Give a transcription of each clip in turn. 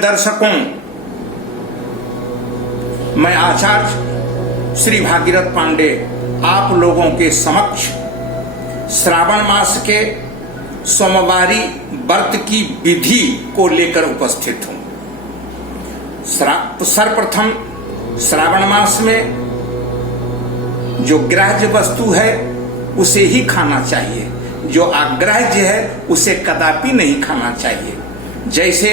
दर्शकों, मैं आचार्य श्री भागीरथ पांडे आप लोगों के समक्ष श्रावण मास के सोमवारी व्रत की विधि को लेकर उपस्थित हूं। सर्वप्रथम श्रावण मास में जो ग्राह्य वस्तु है उसे ही खाना चाहिए, जो अग्राह्य है उसे कदापि नहीं खाना चाहिए। जैसे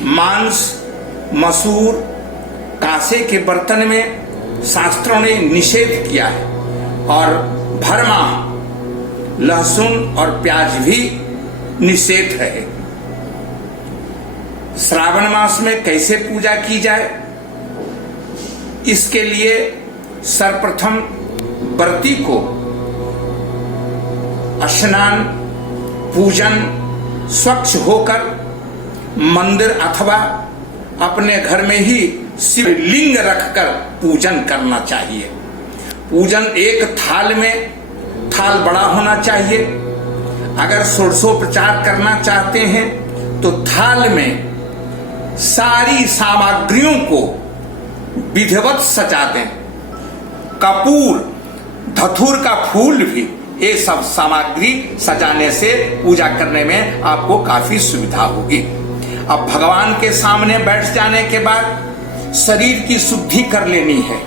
मांस, मसूर, कांसे के बर्तन में शास्त्रों ने निषेध किया है, और भरमा, लहसुन और प्याज भी निषेध है। श्रावण मास में कैसे पूजा की जाए, इसके लिए सर्वप्रथम व्रती को स्नान, पूजन, स्वच्छ होकर मंदिर अथवा अपने घर में ही शिवलिंग रखकर पूजन करना चाहिए। पूजन एक थाल में, थाल बड़ा होना चाहिए। अगर षोडशोपचार करना चाहते हैं तो थाल में सारी सामग्रियों को विधिवत सजा दें। कपूर, धतूर का फूल भी, ये सब सामग्री सजाने से पूजा करने में आपको काफी सुविधा होगी। अब भगवान के सामने बैठ जाने के बाद शरीर की शुद्धि कर लेनी है।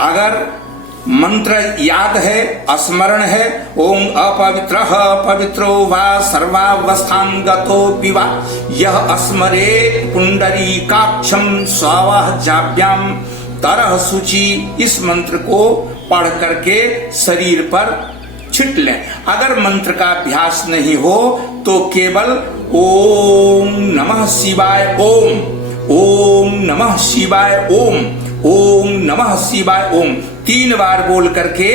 अगर मंत्र याद है, स्मरण है, ओम अपवित्र पवित्रो वा सर्वावस्थां गतोऽपि वा यह स्मरेत् पुंडरीकाक्षं स्ववहजाभ्यां तरह शुचि, इस मंत्र को पढ़ करके शरीर पर छिट लें। अगर मंत्र का अभ्यास नहीं हो तो केवल ओम नमः शिवाय ओम, ओम नमः शिवाय ओम, ओम नमः शिवाय ओम 3 बार बोल करके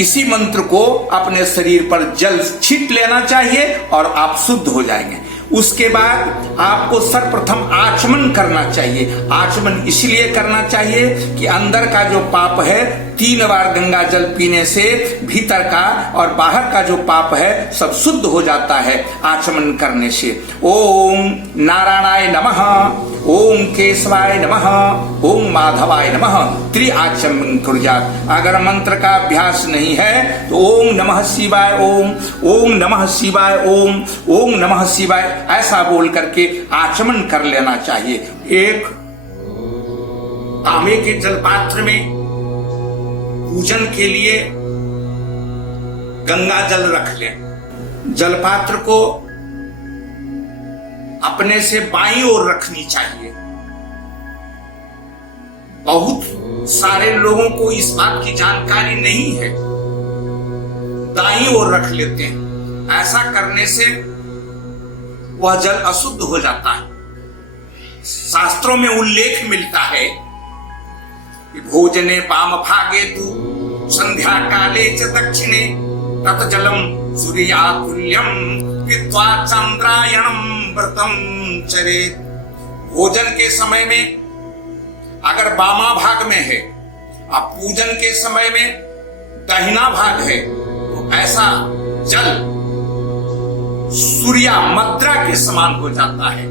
इसी मंत्र को अपने शरीर पर जल छीट लेना चाहिए और आप शुद्ध हो जाएंगे। उसके बाद आपको सर्वप्रथम आचमन करना चाहिए। आचमन इसलिए करना चाहिए कि अंदर का जो पाप है 3 बार गंगा जल पीने से भीतर का और बाहर का जो पाप है सब शुद्ध हो जाता है आचमन करने से। ओम नारायणाय नमः, ओम केशवाय नमः, ओम माधवाय नमः त्रिआचमन कुर्यात्। अगर मंत्र का अभ्यास नहीं है तो ओम नमः शिवाय ओम, ओम नमः शिवाय ओम, ओम नमः शिवाय ऐसा बोल करके आचमन कर लेना चाहिए। एक तांबे के जलपात्र में पूजन के लिए गंगा जल रख लें। जलपात्र को अपने से बाईं ओर रखनी चाहिए। बहुत सारे लोगों को इस बात की जानकारी नहीं है, दाईं ओर रख लेते हैं। ऐसा करने से वह जल अशुद्ध हो जाता है। शास्त्रों में उल्लेख मिलता है कि भोजने पाम भागे तु संध्या काले च दक्षिणे तत जलम सूर्यातुल्यम पित्वा चंद्रायणम व्रतम चरेत। भोजन के समय में अगर वामा भाग में है, अब पूजन के समय में दाहिना भाग है, तो ऐसा जल सूर्या मद्रा के समान हो जाता है।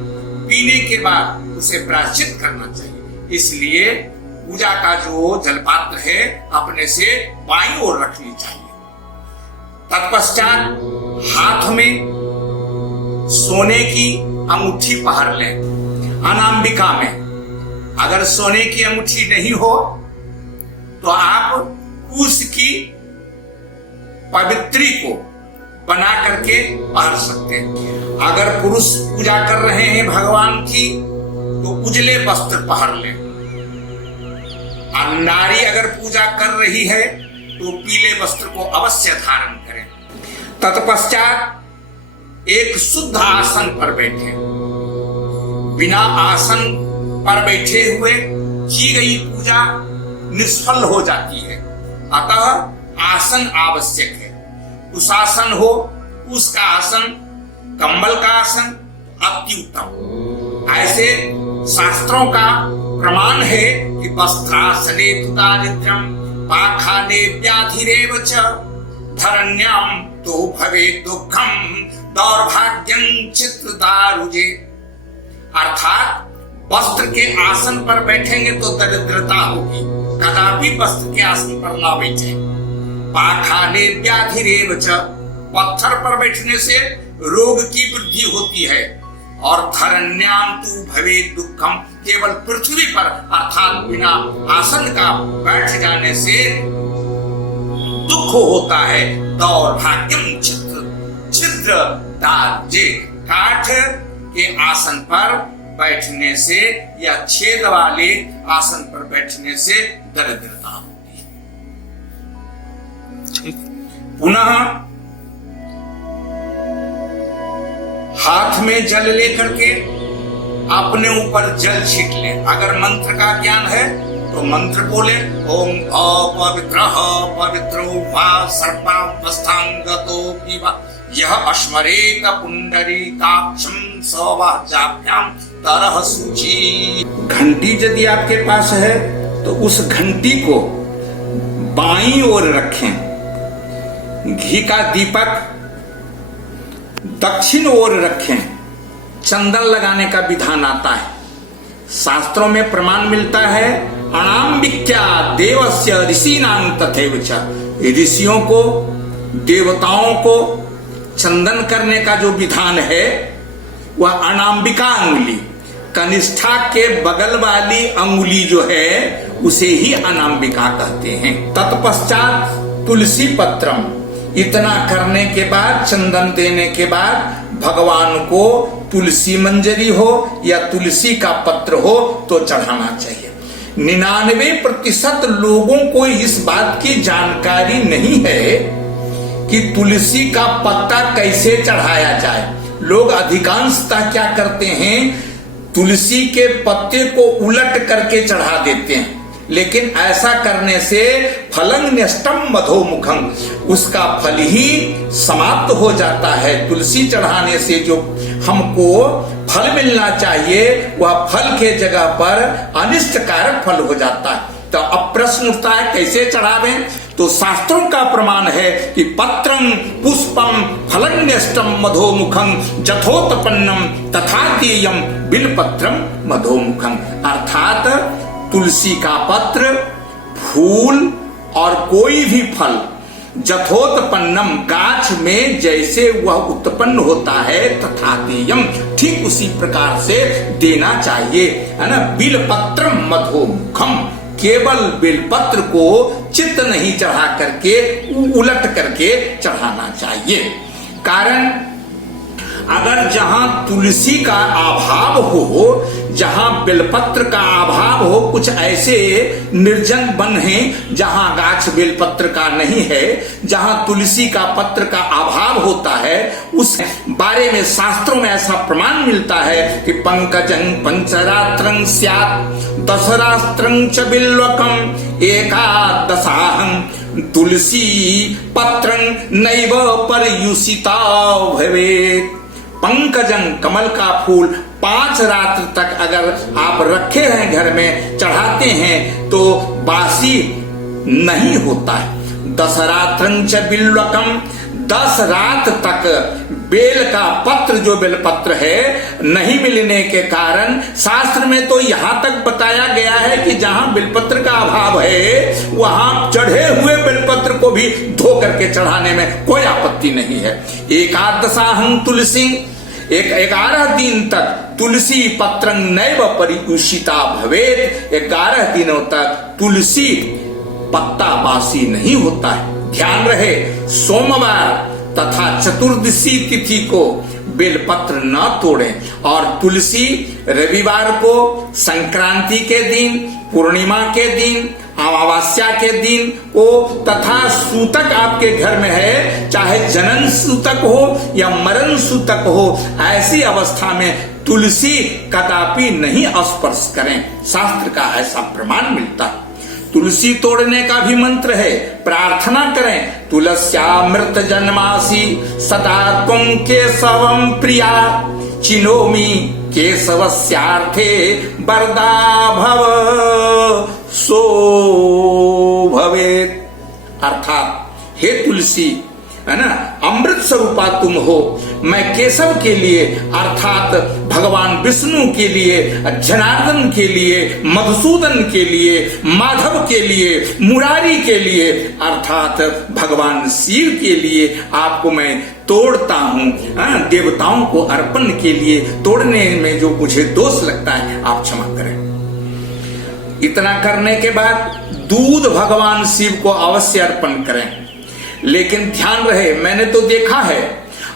पीने के बाद उसे प्रायश्चित करना चाहिए। इसलिए पूजा का जो जलपात्र है अपने से बाईं ओर रखनी चाहिए। तत्पश्चात हाथ में सोने की अंगूठी पहन लें। अनामिका में अगर सोने की अंगूठी नहीं हो तो आप कुश की पवित्री को बना करके पहन सकते हैं। अगर पुरुष पूजा कर रहे हैं भगवान की तो उजले वस्त्र पहन लें, और नारी अगर पूजा कर रही है तो पीले वस्त्र को अवश्य धारण करें। तत्पश्चात एक शुद्ध आसन पर बैठे। बिना आसन पर बैठे हुए की गई पूजा निष्फल हो जाती है, अतः आसन आवश्यक है। कुशासन हो, उसका आसन, कंबल का आसन अति उत्तम। ऐसे शास्त्रों का प्रमाण है कि वस्त्रासने तु दारिद्र्यं पाखाने व्याधिरेव च धरण्यां तो भवेत् दुःखं दौर्भाग्यं चित्र दारुजे, अर्थात वस्त्र के आसन पर बैठेंगे तो दरिद्रता होगी, कदापि वस्त्र के आसन पर ना बैठे। पाखाले व्याधिरेव च, पत्थर पर बैठने से रोग की वृद्धि होती है। और धरण्याम तु भवे दुखम, केवल पृथ्वी पर अर्थात बिना आसन का बैठ जाने से दुख होता है। दौर्भाग्यम छिद्र दारुजे, काठ के आसन पर बैठने से या छेद वाले आसन पर बैठने से दरिद्रता होती है। पुनः हाथ में जल लेकर के अपने ऊपर जल छीट ले। अगर मंत्र का ज्ञान है तो मंत्र बोले, ओम अपवित्रः पवित्रो वा सर्वावस्थांगतो विवा यह अश्मरेक पुंडरीकाक्षं सवाचाभ्याम तरह सूची। घंटी यदि आपके पास है तो उस घंटी को बाईं ओर रखें, घी का दीपक दक्षिण ओर रखें। चंदन लगाने का विधान आता है, शास्त्रों में प्रमाण मिलता है। अनाम्बिक्या देवस्य ऋषिनां तथैव च, ऋषियों को देवताओं को चंदन करने का जो विधान है वह अनाम्बिका अंगुली, कनिष्ठा के बगल वाली अंगुली जो है उसे ही अनाम्बिका कहते हैं। तत्पश्चात तुलसी पत्रम, इतना करने के बाद, चंदन देने के बाद भगवान को तुलसी मंजरी हो या तुलसी का पत्र हो तो चढ़ाना चाहिए। 99% लोगों को इस बात की जानकारी नहीं है कि तुलसी का पत्ता कैसे चढ़ाया जाए। लोग अधिकांशतः क्या करते हैं, तुलसी के पत्ते को उलट करके चढ़ा देते हैं, लेकिन ऐसा करने से फलं न्यष्टम मधोमुखम, उसका फल ही समाप्त हो जाता है। तुलसी चढ़ाने से जो हमको फल मिलना चाहिए वह फल के जगह पर अनिष्टकारक फल हो जाता है। तो अब प्रश्न उठता है कैसे चढ़ावें, तो शास्त्रों का प्रमाण है कि पत्रं पुष्पम फलन्यष्टम मधोमुखम जथोत्पन्नम तथा देयम बिलपत्रम मधोमुखम, अर्थात तुलसी का पत्र, फूल और कोई भी फल जथोत्पन्नम, गाछ में जैसे वह उत्पन्न होता है, तथा देयम, ठीक उसी प्रकार से देना चाहिए, है ना। बिलपत्रम मधोमुखम, केवल बेलपत्र को चित्त नहीं चढ़ा करके उलट करके चढ़ाना चाहिए। कारण अगर जहां तुलसी का अभाव हो, जहां बेलपत्र का अभाव हो, कुछ ऐसे निर्जन वन हैं जहां गाछ बेलपत्र का नहीं है, जहां तुलसी का पत्र का अभाव होता है, उस बारे में शास्त्रों में ऐसा प्रमाण मिलता है कि पंकजं पंचरात्रं स्यात् दशरात्रं च बिल्वकं एकादशाहं तुलसी पत्रं नैव पर्युषिता भवेत्। पंकजं, कमल का फूल 5 रात्र तक अगर आप रखे हैं घर में, चढ़ाते हैं तो बासी नहीं होता है। दशरात्रं च बिल्वकम, 10 रात तक बेल का पत्र, जो बेल पत्र है, नहीं मिलने के कारण शास्त्र में तो यहां तक बताया गया है कि जहां बेलपत्र का अभाव है वहां चढ़े हुए बेलपत्र को भी धो करके चढ़ाने में कोई आपत्ति नहीं है। एकादशाहं तुलसी, 11 दिन तक तुलसी पत्रं नैव परियुषिता भवेत्, 11 दिनों तक तुलसी पत्ता बासी नहीं होता है। ध्यान रहे, सोमवार तथा चतुर्दशी तिथि को बेलपत्र न तोड़ें और तुलसी रविवार को, संक्रांति के दिन, पूर्णिमा के दिन, अमावस्या के दिन को, तथा सूतक आपके घर में है, चाहे जनन सूतक हो या मरण सूतक हो, ऐसी अवस्था में तुलसी कदापि नहीं स्पर्श करें। शास्त्र का ऐसा प्रमाण मिलता है। तुलसी तोड़ने का भी मंत्र है, प्रार्थना करें, तुलस्यामृत जन्मासी सदा त्वं केशवं प्रिया चिनोमि केशवस्यार्थे वरदा भव सो भवेत्। अर्थात हे तुलसी, है ना, अमृत स्वरूपा तुम हो, मैं केशव के लिए अर्थात भगवान विष्णु के लिए, जनार्दन के लिए, मधुसूदन के लिए, माधव के लिए, मुरारी के लिए अर्थात भगवान शिव के लिए आपको मैं तोड़ता हूं। देवताओं को अर्पण के लिए तोड़ने में जो मुझे दोष लगता है आप क्षमा करें। इतना करने के बाद दूध भगवान शिव को अवश्य अर्पण करें। लेकिन ध्यान रहे, मैंने तो देखा है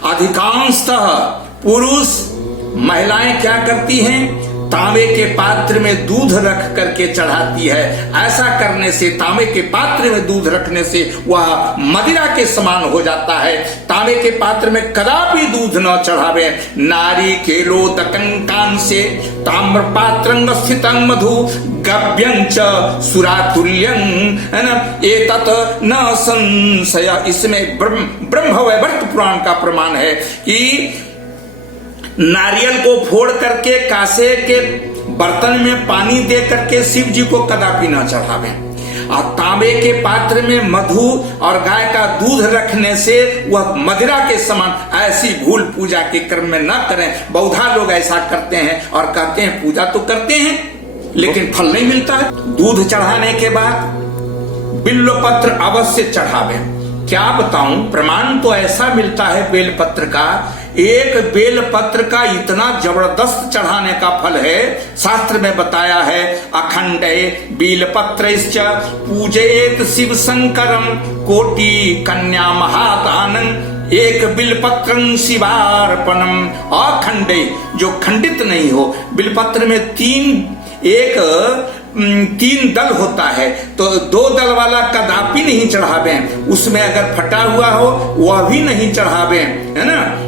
अधिकांशतः पुरुष, महिलाएं क्या करती हैं, तांबे के पात्र में दूध रख करके चढ़ाती है। ऐसा करने से, तांबे के पात्र में दूध रखने से वह मदिरा के समान हो जाता है। तांबे के पात्र में कदापि दूध न चढ़ावे। नारी केलोदकंकान से ताम्र पात्रंग स्थितं मधु गव्यं च सुरातुल्यं, है ना, एतत् न संशय। इसमें ब्रह्मवैवर्त पुराण का प्रमाण है कि नारियल को फोड़ करके कांसे के बर्तन में पानी दे करके शिव जी को कदापि न चढ़ावें। और तांबे के पात्र में मधु और गाय का दूध रखने से वह मदिरा के समान, ऐसी भूल पूजा के क्रम में न करें। बहुधा लोग ऐसा करते हैं और कहते हैं पूजा तो करते हैं लेकिन फल नहीं मिलता है। दूध चढ़ाने के बाद बिल्वपत्र अवश्य चढ़ावें। क्या बताऊं, प्रमाण तो ऐसा मिलता है बेलपत्र का, एक बेलपत्र का इतना जबरदस्त चढ़ाने का फल है। शास्त्र में बताया है अखंडे बेलपत्रैश्च पूजयेत शिव शंकरम कोटि कन्या महादानं एक बिलपत्रं शिवार्पणम। अखंडे जो खंडित नहीं हो, बिलपत्र में तीन दल होता है तो दो दल वाला कदापि नहीं चढ़ावे, उसमें अगर फटा हुआ हो वह भी नहीं चढ़ावे, है ना।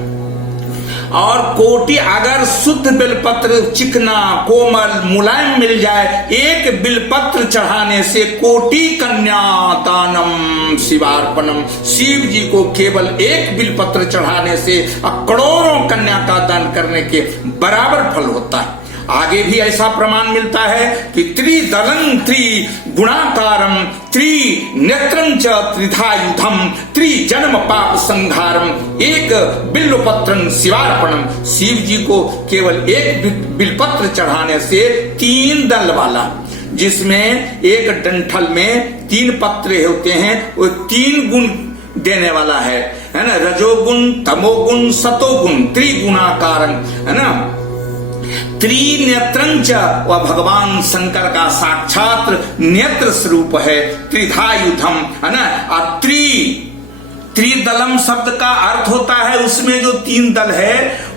और कोटि अगर शुद्ध बिलपत्र चिकना कोमल मुलायम मिल जाए, एक बिलपत्र चढ़ाने से कोटि कन्या दानम शिवार्पणम, शिव जी को केवल एक बिलपत्र चढ़ाने से करोड़ों कन्या का दान करने के बराबर फल होता है। आगे भी ऐसा प्रमाण मिलता है कि त्रिदलं त्रिगुणाकारम त्रिनेत्रं च त्रिधायुधम त्रिजन्म पाप संहारम एक बिल्वपत्रं शिवार्पणम। शिव जी को केवल एक बिल्वपत्र चढ़ाने से तीन दल वाला, जिसमें एक डंठल में तीन पत्रे होते हैं, वो तीन गुण देने वाला है ना, रजोगुण तमोगुण सतोगुण त्रिगुणाकारं, है ना। त्रिनेत्रंच वह भगवान शंकर का साक्षात नेत्र स्वरूप है। त्रिधायुधम, है ना। और त्रिदलम शब्द का अर्थ होता है उसमें जो तीन दल है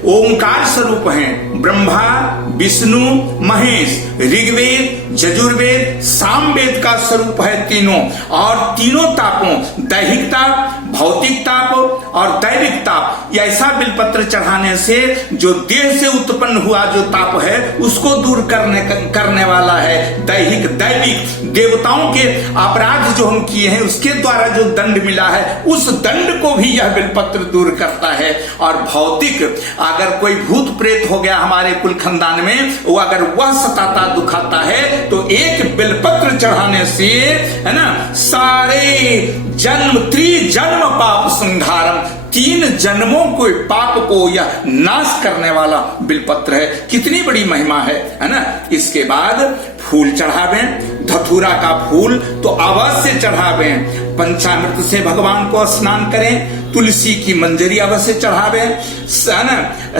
ओंकार स्वरूप हैं, ब्रह्मा विष्णु महेश। ऋग्वेद यजुर्वेद सामवेद का स्वरूप है तीनों, और तीनों तापों दैहिक ताप, भौतिक ताप और दैविक ताप, ऐसा बिलपत्र चढ़ाने से जो देह से उत्पन्न हुआ जो ताप है उसको दूर करने वाला है। दैहिक दैविक देवताओं के अपराध जो हम किए हैं उसके द्वारा जो दंड मिला है उस दंड को भी यह बिलपत्र दूर करता है। और भौतिक अगर कोई भूत प्रेत हो गया हमारे कुल खानदान में, वो अगर वह सताता दुखाता है तो एक बिलपत्र चढ़ाने से, है ना, सारे जन्म त्रिजन्म पाप संहारम, तीन जन्मों को पाप को यह नाश करने वाला बिलपत्र है। कितनी बड़ी महिमा है ना। इसके बाद फूल चढ़ावें, धतूरा का फूल तो अवश्य चढ़ावें। पंचामृत से भगवान को स्नान करें, तुलसी की मंजरी अवश्य चढ़ावें।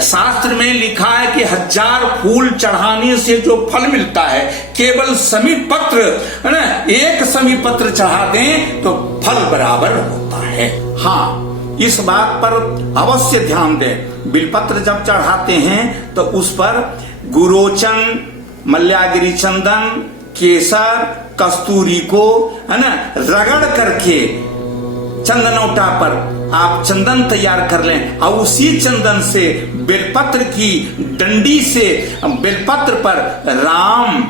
शास्त्र में लिखा है कि 1000 फूल चढ़ाने से जो फल मिलता है, केवल समीपत्र, है ना, एक समीपत्र चढ़ा दें तो फल बराबर होता है। हाँ, इस बात पर अवश्य ध्यान दें, बिलपत्र जब चढ़ाते हैं तो उस पर गुरोचन, मल्यागिरी चंदन, केसर, कस्तूरी को, है ना, रगड़ करके चंदनौटा पर आप चंदन तैयार कर लें और उसी चंदन से बेलपत्र की डंडी से बेलपत्र पर राम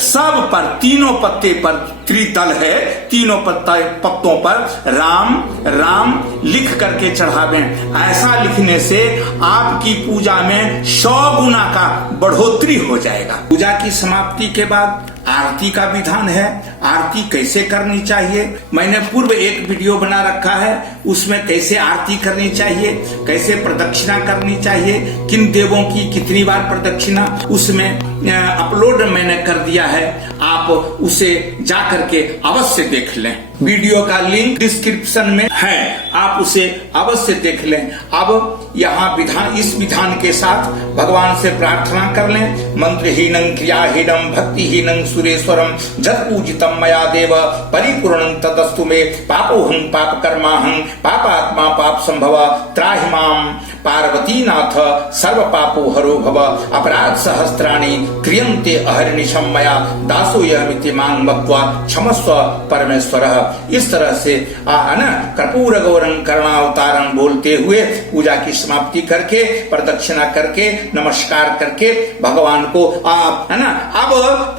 सब पर तीनों पत्ते पर त्रिदल है, तीनों पत्तों पर राम राम लिख करके चढ़ावें। ऐसा लिखने से आपकी पूजा में 100 गुना का बढ़ोतरी हो जाएगा। पूजा की समाप्ति के बाद आरती का विधान है। आरती कैसे करनी चाहिए, मैंने पूर्व एक वीडियो बना रखा है, उसमें कैसे आरती करनी चाहिए, कैसे प्रदक्षिणा करनी चाहिए, किन देवों की कितनी बार प्रदक्षिणा, उसमें अपलोड मैंने कर दिया है। आप उसे जा करके अवश्य देख लें। वीडियो का लिंक डिस्क्रिप्शन में है, आप उसे अवश्य देख लें। अब यहाँ विधान, इस विधान के साथ भगवान से प्रार्थना कर लें। मंत्रहीनं क्रियाहीनं भक्तिहीनं सुरेश्वरम जत पूजितम मया देव परिपूर्णं तदस्तु मे पापोहं पापकर्माहं पापात्मा पाप संभव त्राहि मां पार्वतीनाथ सर्व पापो हरो भव अपराध सहस्राणि क्रियन्ते अहर्निशं मया दासो यमिति मां मत्वा क्षमस्व परमेश्वरः। इस तरह से कर्पूर गौरं करुणावतारं बोलते हुए पूजा की समाप्ति करके, प्रदक्षिणा करके, नमस्कार करके भगवान को आप अब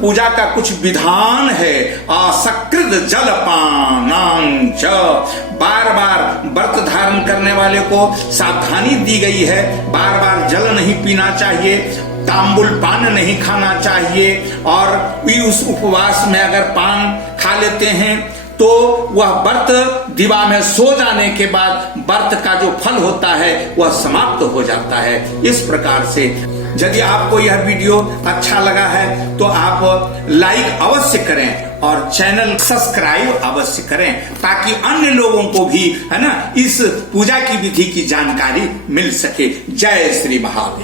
पूजा का कुछ विधान है। असकृत जलपानांच, बार बार व्रत धारण करने वाले को सावधानी दी गई है, बार बार जल नहीं पीना चाहिए, तांबुल पान नहीं खाना चाहिए, और उस उपवास में अगर पान खा लेते हैं तो वह व्रत दिवा में सो जाने के बाद व्रत का जो फल होता है वह समाप्त हो जाता है। इस प्रकार से यदि आपको यह वीडियो अच्छा लगा है तो आप लाइक अवश्य करें और चैनल सब्सक्राइब अवश्य करें, ताकि अन्य लोगों को भी इस पूजा की विधि की जानकारी मिल सके। जय श्री महादेव।